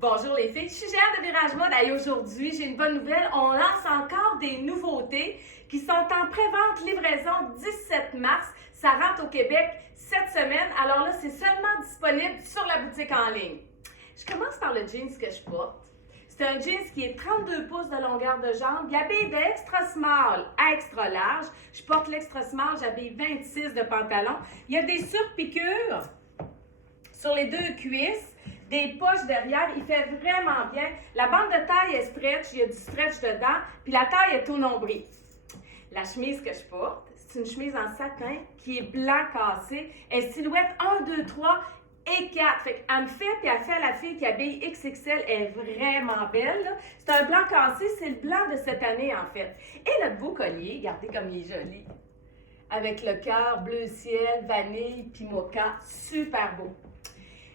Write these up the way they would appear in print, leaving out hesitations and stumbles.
Bonjour les filles, je suis Jeanne de Virage Mode et aujourd'hui j'ai une bonne nouvelle, on lance encore des nouveautés qui sont en pré-vente livraison 17 mars, ça rentre au Québec cette semaine, alors là c'est seulement disponible sur la boutique en ligne. Je commence par le jeans que je porte. C'est un jeans qui est 32 pouces de longueur de jambe. Il habille de extra small à extra large. Je porte l'extra small, j'habille 26 de pantalon. Il y a des surpiqûres sur les deux cuisses, des poches derrière. Il fait vraiment bien. La bande de taille est stretch, il y a du stretch dedans, puis la taille est au nombril. La chemise que je porte, c'est une chemise en satin qui est blanc cassé. Elle est silhouette 1, 2, 3 et 4. Fait qu'elle me fait, puis elle fait à la fille qui habille XXL. Elle est vraiment belle, là. C'est un blanc cassé, c'est le blanc de cette année, en fait. Et le beau collier, regardez comme il est joli. Avec le cœur bleu ciel, vanille, puis mocha. Super beau.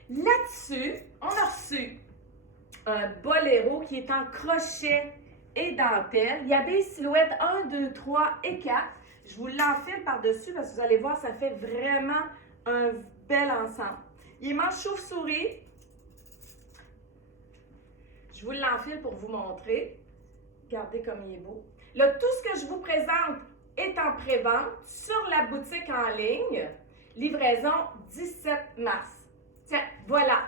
Là-dessus, on a reçu un boléro qui est en crochet et dentelle. Il habille silhouette 1, 2, 3 et 4. Je vous l'enfile par-dessus parce que vous allez voir, ça fait vraiment un bel ensemble. Il est manche chauve-souris. Je vous l'enfile pour vous montrer. Regardez comme il est beau. Là, tout ce que je vous présente est en pré-vente sur la boutique en ligne. Livraison 17 mars. Tiens, voilà.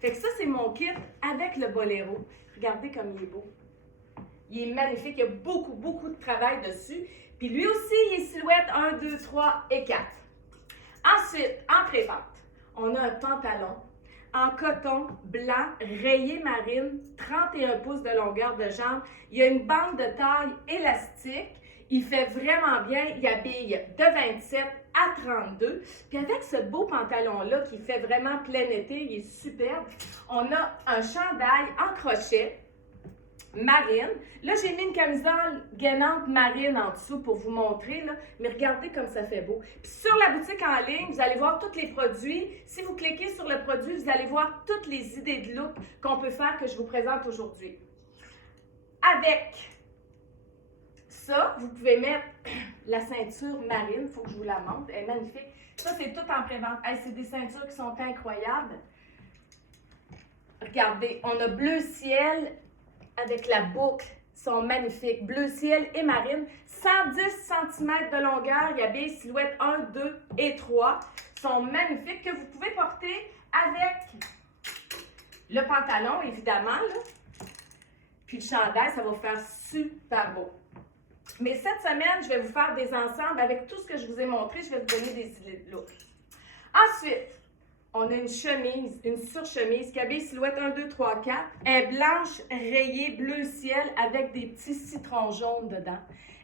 Fait que ça, c'est mon kit avec le boléro. Regardez comme il est beau. Il est magnifique. Il y a beaucoup, beaucoup de travail dessus. Puis lui aussi, il est silhouette 1, 2, 3 et 4. Ensuite, en pré-vente, on a un pantalon en coton blanc rayé marine, 31 pouces de longueur de jambe. Il y a une bande de taille élastique. Il fait vraiment bien. Il habille de 27 à 32. Puis avec ce beau pantalon-là qui fait vraiment plein été, il est superbe. On a un chandail en crochet marine. Là, j'ai mis une camisole gainante marine en dessous pour vous montrer, là. Mais regardez comme ça fait beau. Puis sur la boutique en ligne, vous allez voir tous les produits. Si vous cliquez sur le produit, vous allez voir toutes les idées de look qu'on peut faire que je vous présente aujourd'hui. Avec ça, vous pouvez mettre la ceinture marine. Il faut que je vous la montre. Elle est magnifique. Ça, c'est tout en pré-vente. Hey, c'est des ceintures qui sont incroyables. Regardez, on a bleu ciel avec la boucle. Ils sont magnifiques. Bleu ciel et marine. 110 cm de longueur. Il habille silhouette 1, 2 et 3. Ils sont magnifiques que vous pouvez porter avec le pantalon, évidemment, là. Puis le chandail, ça va vous faire super beau. Mais cette semaine, je vais vous faire des ensembles avec tout ce que je vous ai montré. Je vais vous donner des idées de look. Ensuite, on a une chemise, une surchemise qui habille silhouette 1, 2, 3, 4. Elle est blanche, rayée, bleu ciel avec des petits citrons jaunes dedans.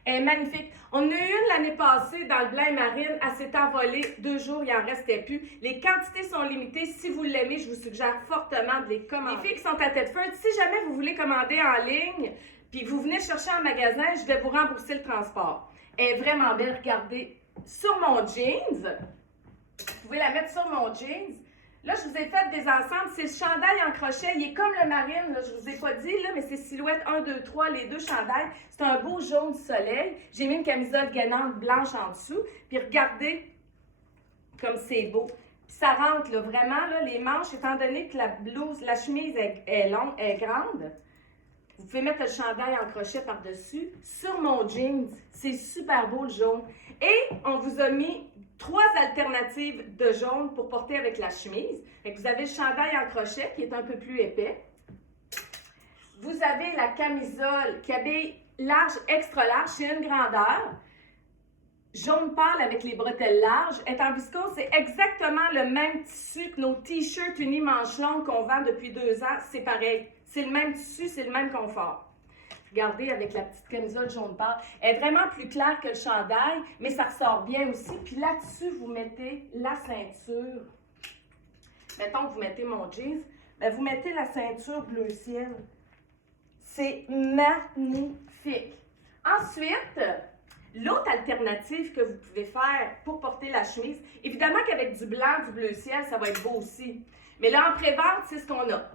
Elle est magnifique. On en a eu une l'année passée dans le blanc et marine. Elle s'est envolée 2 jours, il n'en restait plus. Les quantités sont limitées. Si vous l'aimez, je vous suggère fortement de les commander. Les filles qui sont à tête feuille, si jamais vous voulez commander en ligne, puis vous venez chercher en magasin, je vais vous rembourser le transport. Elle est vraiment belle. Regardez, sur mon jeans, vous pouvez la mettre sur mon jeans. Là, je vous ai fait des ensembles. C'est le chandail en crochet. Il est comme le marine. Là, je ne vous ai pas dit, là, mais c'est silhouette 1, 2, 3, les deux chandails. C'est un beau jaune soleil. J'ai mis une camisole gainante blanche en dessous. Puis regardez comme c'est beau. Puis ça rentre là, vraiment, là, les manches, étant donné que la blouse, la chemise est longue, est grande. Vous pouvez mettre le chandail en crochet par-dessus. Sur mon jeans, c'est super beau le jaune. Et on vous a mis 3 alternatives de jaune pour porter avec la chemise. Fait que vous avez le chandail en crochet qui est un peu plus épais. Vous avez la camisole qui habille large, extra large, c'est une grandeur. Jaune pâle avec les bretelles larges. Elle est en viscose, c'est exactement le même tissu que nos t-shirts unis manches longues qu'on vend depuis 2 ans. C'est pareil. C'est le même tissu, c'est le même confort. Regardez avec la petite camisole jaune pâle. Elle est vraiment plus claire que le chandail, mais ça ressort bien aussi. Puis là-dessus, vous mettez la ceinture. Mettons que vous mettez mon jeans. Bien, vous mettez la ceinture bleu ciel. C'est magnifique. Ensuite, l'autre alternative que vous pouvez faire pour porter la chemise, évidemment qu'avec du blanc, du bleu ciel, ça va être beau aussi. Mais là, en pré-vente, c'est ce qu'on a.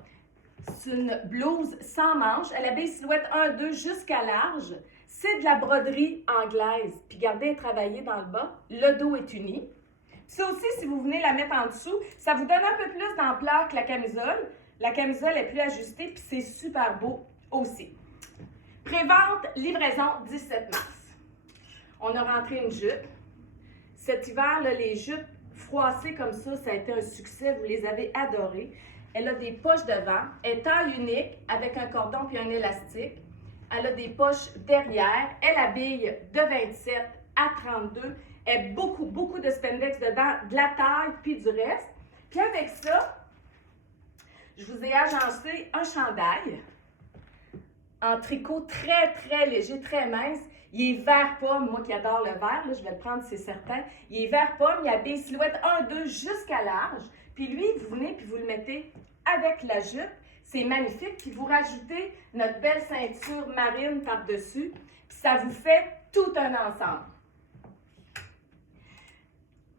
C'est une blouse sans manches. Elle habille silhouette 1, 2 jusqu'à large. C'est de la broderie anglaise. Puis regardez, elle est travaillée dans le bas. Le dos est uni. Ça aussi, si vous venez la mettre en dessous, ça vous donne un peu plus d'ampleur que la camisole. La camisole est plus ajustée, puis c'est super beau aussi. Prévente, livraison 17 mars. On a rentré une jupe. Cet hiver, là, les jupes froissées comme ça a été un succès. Vous les avez adorées. Elle a des poches devant. Elle est taille unique avec un cordon puis un élastique. Elle a des poches derrière. Elle habille de 27 à 32. Elle a beaucoup de spandex dedans, de la taille puis du reste. Puis avec ça, je vous ai agencé un chandail en tricot très léger, très mince. Il est vert pomme, moi qui adore le vert, là, je vais le prendre, c'est certain. Il est vert pomme, il habille silhouette 1-2 jusqu'à large. Puis lui, vous venez puis vous le mettez avec la jupe. C'est magnifique. Puis vous rajoutez notre belle ceinture marine par-dessus. Puis ça vous fait tout un ensemble.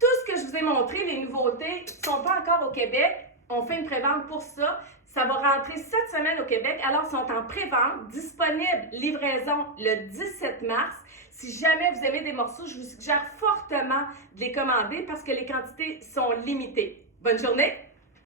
Tout ce que je vous ai montré, les nouveautés, ne sont pas encore au Québec. On fait une prévente pour ça. Ça va rentrer cette semaine au Québec. Alors, ils sont en prévente, disponibles, livraison le 17 mars. Si jamais vous aimez des morceaux, je vous suggère fortement de les commander parce que les quantités sont limitées. Bonne journée!